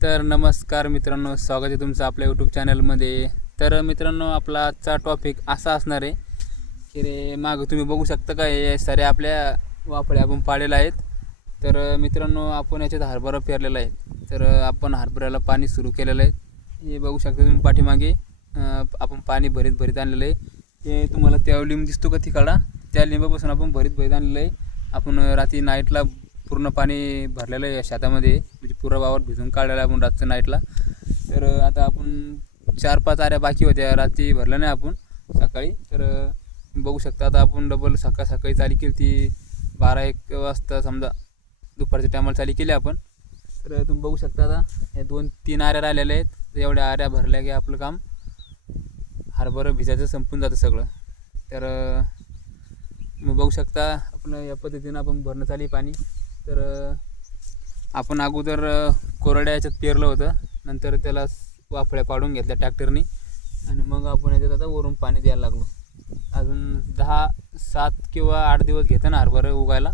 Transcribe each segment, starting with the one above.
तर नमस्कार मित्रांनो, स्वागत आहे तुमचं आपल्या यूट्यूब चॅनलमध्ये। तर मित्रांनो, आपला आजचा टॉपिक असा असणार आहे की रे मागं तुम्ही बघू शकता का, हे सारे आपल्या वाफळे आपण पाळलेले आहेत। तर मित्रांनो, आपण याच्यात हरभरा पेरलेला आहे। तर आपण हरभऱ्याला पाणी सुरू केलेलं आहे। हे बघू शकता तुम्ही पाठीमागे आपण पाणी भरीत भरीत आणलेलं आहे। हे तुम्हाला त्या लिंब दिसतो का तिकडा, त्या लिंबापासून आपण भरीत भरीत आणलेलं आहे। आपण रात्री नाईटला पूर्ण पाणी भरलेलं आहे या शेतामध्ये, म्हणजे पुरा वावर भिजून काढलेला आपण रातचं नाईटला। तर आता आपण 4-5 आऱ्या बाकी होत्या, रात्री भरलं नाही आपण सकाळी। तर बघू शकता आता आपण डबल सकाळी चाली केली ती 12-1 वाजता, समजा दुपारच्या टायमाला चाली केली आपण। तर तुम्ही बघू शकता आता या 2-3 आऱ्या राहिलेल्या आहेत। तर एवढ्या आऱ्या भरल्या की आपलं काम हरभरा भिजायचं संपून जातं सगळं। तर मग बघू शकता आपण या पद्धतीनं आपण भरणं चाली पाणी। तर आपण अगोदर कोरड्या याच्यात पेरलं होतं, नंतर त्याला वाफळ्या पाडून घेतल्या ट्रॅक्टरनी, आणि मग आपण याच्यात आता वरून पाणी द्यायला लागलो। अजून 7 किंवा 8 दिवस घेतं ना हरभरा उगायला।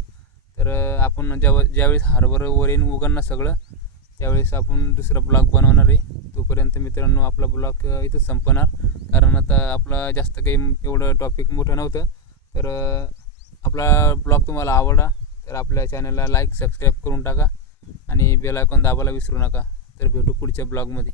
तर आपण ज्यावेळेस हरभरा वरीन उगणं सगळं, त्यावेळेस आपण दुसरा ब्लॉग बनवणार आहे। तोपर्यंत मित्रांनो आपला ब्लॉग इथं संपणार, कारण आता आपला जास्त काही एवढं टॉपिक मोठं नव्हतं। तर आपला ब्लॉग तुम्हाला आवडला तर आपल्या चॅनलला लाईक सबस्क्राईब करून टाका, आणि बेल आयकॉन दाबायला विसरू नका। तर भेटू पुढच्या ब्लॉगमध्ये।